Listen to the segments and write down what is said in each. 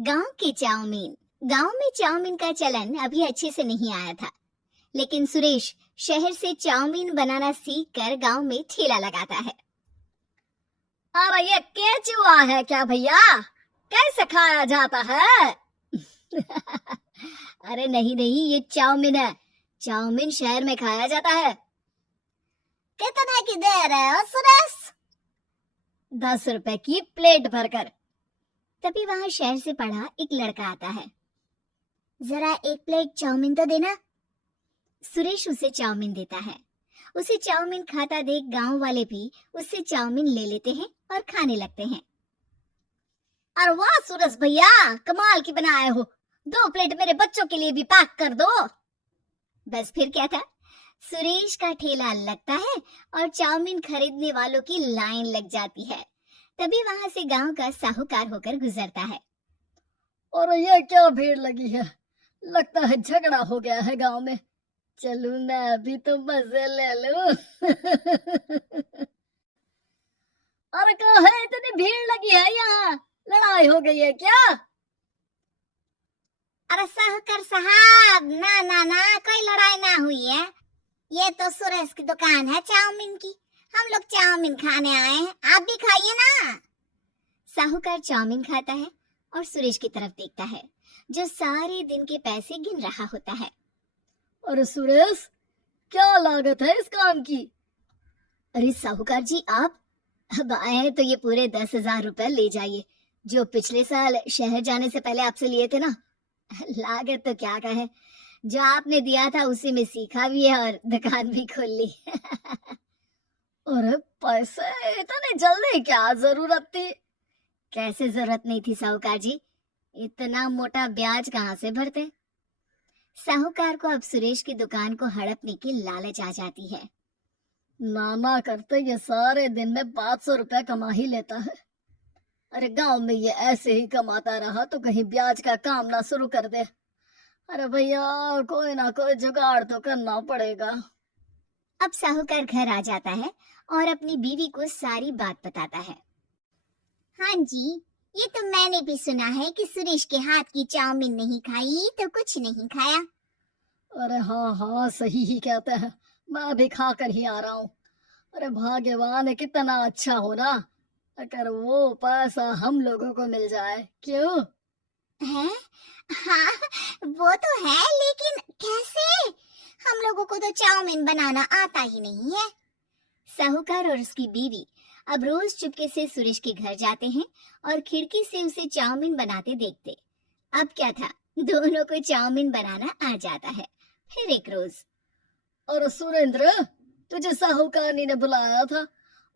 गांव की चाउमीन। गांव में चाउमीन का चलन अभी अच्छे से नहीं आया था, लेकिन सुरेश शहर से चाउमीन बनाना सीख कर गांव में ठेला लगाता है। अरे ये केचुआ है क्या भैया? कैसे खाया जाता है? अरे नहीं नहीं, ये चाउमीन है। चाउमीन शहर में खाया जाता है। कितने की दे रहे हो सुरेश? 10 रुपए की प्लेट भरकर। तभी वहां शहर से पढ़ा एक लड़का आता है। जरा एक प्लेट चाउमीन तो देना। सुरेश उसे चाउमीन देता है। उसे चाउमीन खाता देख गांव वाले भी उससे चाउमीन ले लेते हैं और खाने लगते हैं। अरे वाह सुरेश भैया, कमाल की बनाए हो। 2 प्लेट मेरे बच्चों के लिए भी पैक कर दो। बस फिर क्या था, सुरेश का ठेला लगता है और चाउमीन खरीदने वालों की लाइन लग जाती है। तभी वहां से गांव का साहूकार होकर गुजरता है। और ये क्या भीड़ लगी है? लगता है झगड़ा हो गया है गांव में। चलूं मैं अभी तो मजे ले लूं। अरे कहाँ है, इतनी भीड़ लगी है यहाँ? लड़ाई हो गई है क्या? अरे साहूकार साहब, ना ना ना, कोई लड़ाई ना हुई है। ये तो सुरेश की दुकान है चाउमीन की। हम लोग चाउमीन खाने आए हैं, आप भी खाइए ना। साहूकार चाउमीन खाता है और सुरेश की तरफ देखता है, जो सारे दिन के पैसे गिन रहा होता है। अरे सुरेश, क्या लागत है इस काम की? अरे साहूकार जी, आप अब आए हैं तो ये पूरे 10,000 रुपए ले जाइए, जो पिछले साल शहर जाने से पहले आपसे लिए थे ना। लागत तो क्या कहे, जो आपने दिया था उसी में सीखा भी है और दुकान भी खोल ली। अरे पैसे इतने जल्दी क्या जरूरत थी? कैसे जरूरत नहीं थी साहूकार जी, इतना मोटा ब्याज कहाँ से भरते। साहूकार को अब सुरेश की दुकान को हड़पने की लालच आ जाती है। नाना करते ये सारे दिन में 500 रुपए कमा ही लेता है। अरे गांव में ये ऐसे ही कमाता रहा तो कहीं ब्याज का काम ना शुरू कर दे। अरे भैया, कोई ना कोई जुगाड़ तो करना पड़ेगा। अब साहूकार घर आ जाता है और अपनी बीवी को सारी बात बताता है। हाँ जी, ये तो मैंने भी सुना है कि सुरेश के हाथ की चाउमीन नहीं खाई तो कुछ नहीं खाया। अरे हाँ हाँ, सही ही कहते हैं। मैं भी खा कर ही आ रहा हूँ। अरे भाग्यवान है, कितना अच्छा हो ना अगर वो पैसा हम लोगों को मिल जाए। क्यों है? हाँ, वो तो है, लेकिन कैसे? हम लोगों को तो चाउमीन बनाना आता ही नहीं है। साहूकार और उसकी बीवी अब रोज चुपके से सुरेश के घर जाते हैं और खिड़की से उसे चाउमीन बनाते देखते। अब क्या था, दोनों को चाउमीन बनाना आ जाता है। फिर एक रोज, और सुरेंद्र, तुझे साहूकारनी ने बुलाया था।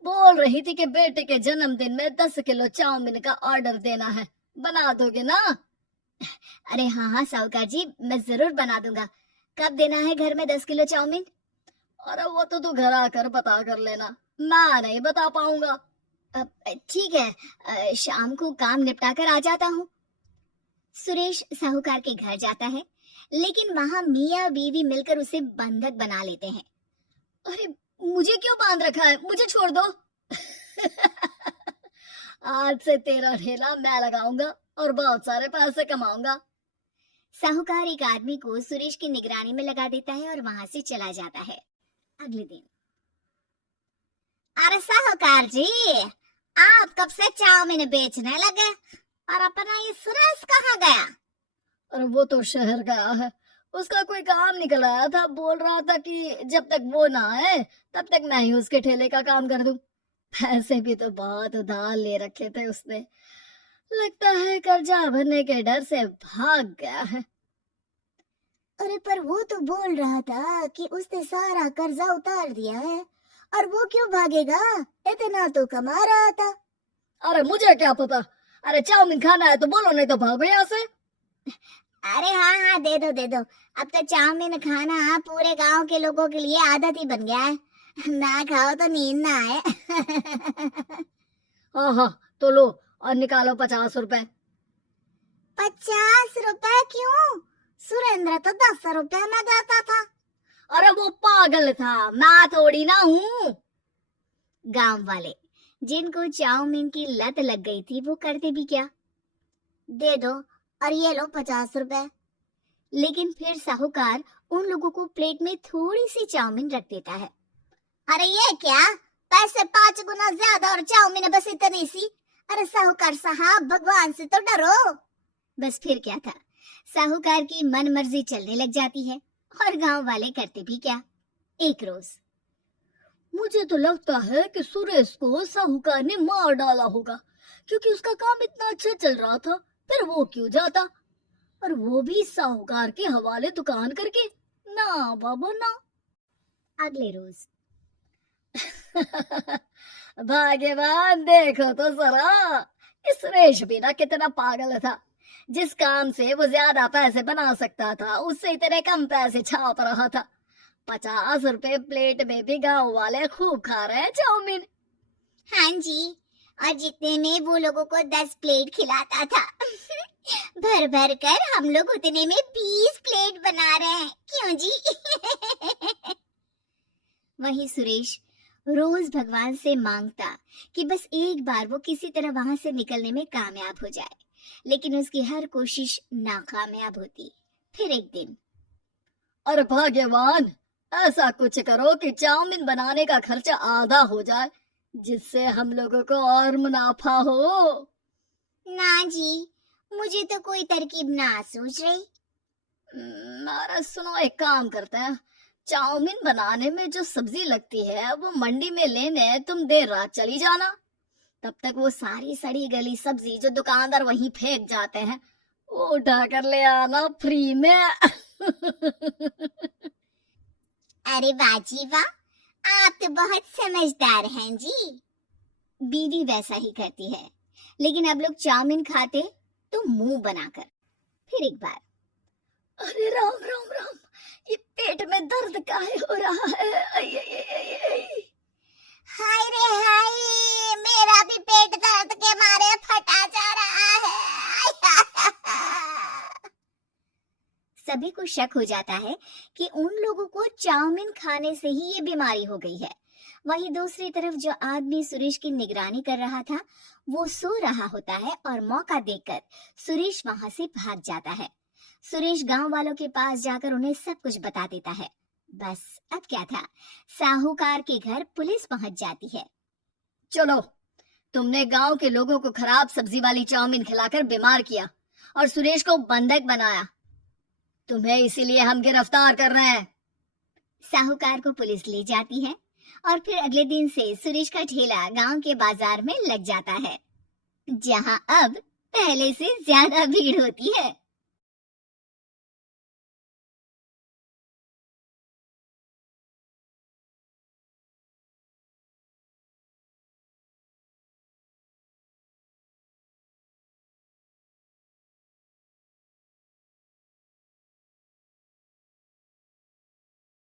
बोल रही थी कि बेटे के जन्मदिन में 10 किलो चाउमीन का ऑर्डर देना है। बना दोगे ना? अरे हाँ हाँ साहूकार जी, मैं जरूर बना दूंगा। कब देना है घर में 10 किलो चाउमीन? अरे वो तो तू घर आकर पता कर लेना, मैं नहीं बता पाऊंगा। ठीक है, शाम को काम निपटा कर आ जाता हूँ। सुरेश साहूकार के घर जाता है, लेकिन वहां मियाँ बीवी मिलकर उसे बंधक बना लेते हैं। अरे मुझे क्यों बांध रखा है? मुझे छोड़ दो। आज से तेरा ठेला मैं लगाऊंगा और बहुत सारे पैसे कमाऊंगा। साहूकार एक आदमी को सुरेश की निगरानी में लगा देता है और वहां से चला जाता है। अगले दिन, अरे साहूकार जी, आप कब से चाउमीन बेचने लगे और अपना ये सुरेश कहाँ गया? और वो तो शहर गया है, उसका कोई काम निकल आया था। बोल रहा था कि जब तक वो ना आए तब तक मैं ही उसके ठेले का काम कर दूं। पैसे भी तो बहुत उधार ले रखे थे उसने। लगता है कर्जा भरने के डर से भाग गया है। अरे पर वो तो बोल रहा था कि उसने सारा कर्जा उतार दिया है, और वो क्यों भागेगा? इतना तो कमा रहा था। अरे मुझे क्या पता। अरे चाउमीन खाना है तो बोलो, नहीं तो भागो यहाँ से। अरे हाँ हाँ, दे दो दे दो। अब तो चाउमीन खाना पूरे गांव के लोगों के लिए आदत ही बन गया है। ना खाओ तो नींद ना आए। हाँ हाँ, तो लो और निकालो 50 रुपए। 50 रुपए क्यों? सुरेंद्र तो 10 रुपए में देता था। अरे वो पागल था, मैं थोड़ी ना हूँ। गांव वाले, जिनको चाउमीन की लत लग गई थी, वो करते भी क्या? दे दो, और ये लो 50 रुपए। लेकिन फिर साहूकार उन लोगों को प्लेट में थोड़ी सी चाउमीन रख देता है। अरे ये क्या, पैसे 5 गुना ज्यादा और चाउमीन बस इतनी सी। अरे साहूकार साहब, भगवान से तो डरो। बस फिर क्या था, साहूकार की मन मर्जी चलने लग जाती है और गांव वाले करते भी क्या। एक रोज मुझे तो लगता है कि सुरेश को साहूकार ने मार डाला होगा, क्योंकि उसका काम इतना अच्छा चल रहा था, फिर वो क्यों जाता, और वो भी साहूकार के हवाले दुकान करके। ना बाबू ना। अगले रोज भाग्यवान, देखो तो जरा, इस सुरेश भी ना कितना पागल था। जिस काम से वो ज्यादा पैसे बना सकता था, उससे इतने कम पैसे छाप रहा था। 50 रुपए प्लेट में भी गाँव वाले खूब खा रहे हैं चाउमीन। हाँ जी, और जितने में वो लोगों को 10 प्लेट खिलाता था भर भर कर हम लोग उतने में 20 प्लेट बना रहे हैं, क्यों जी? वही सुरेश रोज भगवान से मांगता कि बस एक बार वो किसी तरह वहां से निकलने में कामयाब हो जाए, लेकिन उसकी हर कोशिश नाकामयाब होती। फिर एक दिन, और भाग्यवान, ऐसा कुछ करो कि चाउमीन बनाने का खर्चा आधा हो जाए, जिससे हम लोगों को और मुनाफा हो। ना जी, मुझे तो कोई तरकीब ना सूझ रही। अरे सुनो, एक काम करते हैं, चाउमीन बनाने में जो सब्जी लगती है वो मंडी में लेने तुम देर रात चली जाना। तब तक वो सारी सड़ी गली सब्जी जो दुकानदार वहीं फेंक जाते हैं, वो उठा कर ले आना फ्री में। अरे वाह जी वाह, आप तो बहुत समझदार हैं जी। बीवी वैसा ही करती है, लेकिन अब लोग चाउमीन खाते तो मुंह बनाकर। फिर एक बार, अरे राम राम राम, ये पेट में दर्द काहे हो रहा है? आई, आई, आई, आई, आई। हाय रे हाय, मेरा भी पेट दर्द के मारे फटा जा रहा है। सभी को शक हो जाता है कि उन लोगों को चाउमीन खाने से ही ये बीमारी हो गई है। वहीं दूसरी तरफ जो आदमी सुरेश की निगरानी कर रहा था, वो सो रहा होता है और मौका देखकर सुरेश वहां से भाग जाता है। सुरेश गांव वालों के पास जाकर उन्हें सब कुछ बता देता है। बस अब क्या था, साहूकार के घर पुलिस पहुंच जाती है। चलो, तुमने गांव के लोगों को खराब सब्जी वाली चाउमीन खिलाकर बीमार किया और सुरेश को बंधक बनाया। तुम्हें इसीलिए हम गिरफ्तार कर रहे हैं। साहूकार को पुलिस ले जाती है और फिर अगले दिन से सुरेश का ठेला गांव के बाजार में लग जाता है, जहां अब पहले से ज्यादा भीड़ होती है।